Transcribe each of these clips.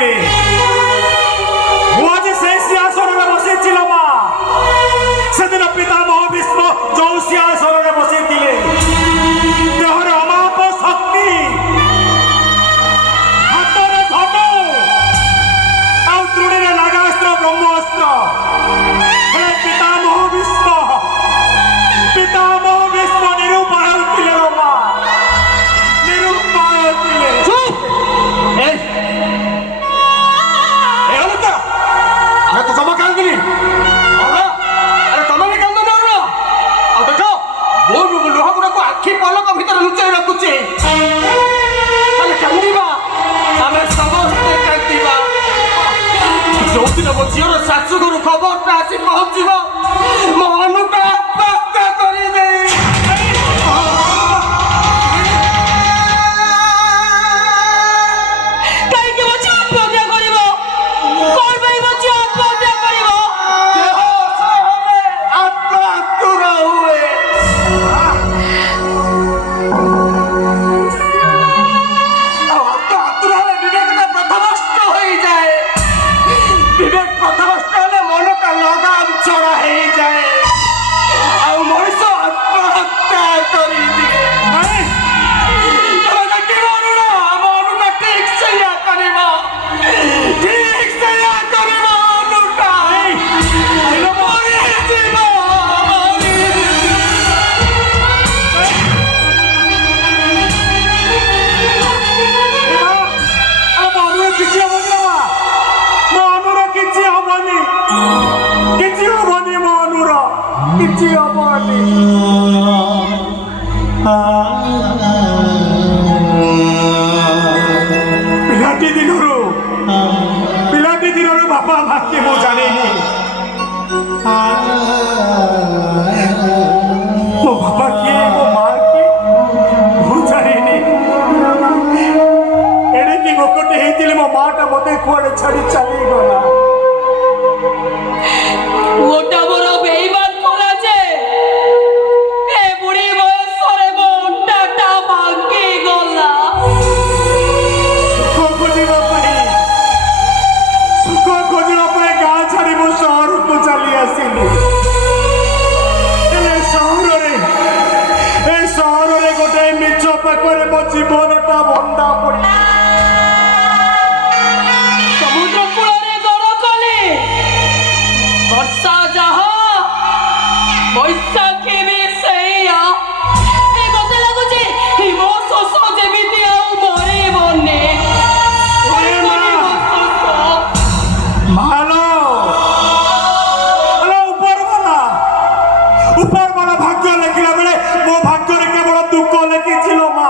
ଆସିଲେ ମୁଁ ଆଜି ସେଇ ସିଂହାସନରେ ବସିଥିଲା ମା ସେଦିନ ପିତାମହ ଭୀଷ୍ମ ଯୋଉ ସିଂହାସନରେ ବସିଥିଲେ ଦେହରେ ଅମାପ ଶକ୍ତି ହାତରେ ଧନୁ ଆଉ ତୃଣୀରେ ନାଗାସ୍ତ୍ର ବ୍ରହ୍ମାସ୍ତ୍ର ହେଲେ ପିତାମହ ଭୀଷ୍ମ ନିରୁପାୟ ଥିଲେ ମା ନିରୁପାୟ ଥିଲେ। ତୁ ଜମା କାନ୍ଦିନି ଆରେ ତମେ ବି କାନ୍ଦୁନି ଆଉ ଦେଖ ମୁଁ ଲୁହଗୁଡାକୁ ଆଖି ପଲକ ଭିତରେ ଲୁଚାଇ ରଖୁଛି ତାହେଲେ କାନ୍ଦିବା ଆମେ ସମସ୍ତେ କାନ୍ଦିବା ଯୋଉଦିନ ମୋ ଝିଅର ଶାଶୁଘରୁ ଖବରଟା ଆସି ପହଞ୍ଚିବ ମୋ ଅନୁଟା ଆତ୍ମହତ୍ୟା କରିଦେଇ ପିଲାଟି ଦିନରୁ ବାପା ମାକେ ମୁଁ ଜାଣିନି ମୋ ବାପା କିଏ ମୋ ମା କିଏ ମୁଁ ଜାଣିନି ଏଣିକି ଲୋକଟେ ହେଇଥିଲେ ମୋ ମାଟା ମତେ କୁଆଡେ ଛାଡି ଚାଲିଗଲା। ওটা বড় বেঈমান করা যে এ বুড়ি বয়সরে মনটা ভাঙি গলা সুখ খোঁজিବା ପାଇଁ ଗାଁ ଛାଡି ମୁଁ ସହରକୁ ଚାଲି ଆସିଲି ହେଲେ ସହରରେ ଗୋଟେ ମିଛ ପାଖରେ ମୋ ଜୀବନଟା ବନ୍ଧା ପଡି সমুদ্র কূଳରେ দর কলে বর্ষা যাহা বৈশাখী ବି ସେଇଆ ଏ ମତେ ଲାଗୁଛି ହିମ ଶୋଷ ଯେମିତି ଆଉ ମରିବନି ଉପରବାଲା ଭାଗ୍ୟ ଲେଖିଲା ବେଳେ ମୋ ଭାଗ୍ୟରେ କେବଳ ଦୁଃଖ ଲେଖିছিল ମା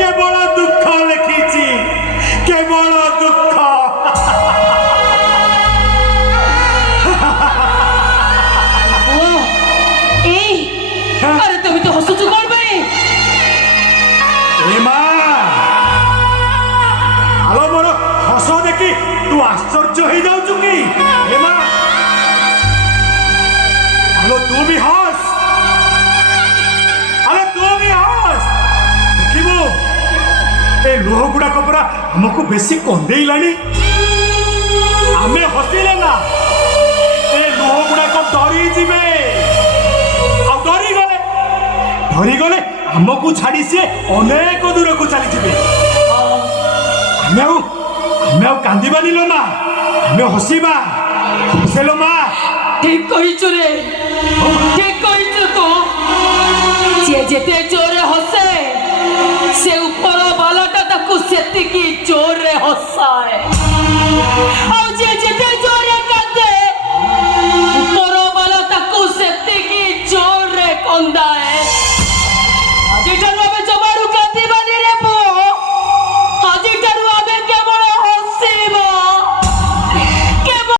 କେବଳ ଦୁଃଖ ଲେଖିଛି କେବଳ ଦୁଃଖ। এই আরে তুমি তো হসুচু করবে এ মা আলো মোর হস দেখি তু আশ্চর্য হয়ে যাচ্ছু কি এ মা আলো তু বি হস আলো তু বি হস দেখিবু এ লুহ গুড়াক পরা আমাকে বেশি কন্দেইলানি আমি হসিলে না এ লুহ গুড়াক ডরি ଯିବେ ଆଉ ଡରିଗଲେ ଆମକୁ ଛାଡ଼ି ସିଏ ଅନେକ ଦୂରକୁ ଚାଲିଯିବେ ଆମେ ଆଉ କାନ୍ଦିବାନି ଲୋ ମା ଆମେ ହସିବା ହସେଲୋ ମା। ঠিক কইছো রে ঠিক কইছো তো যে যেতে জোরে হসে সে উপর বালাটা তাকু সেতিকি জোরে হসায় আর যে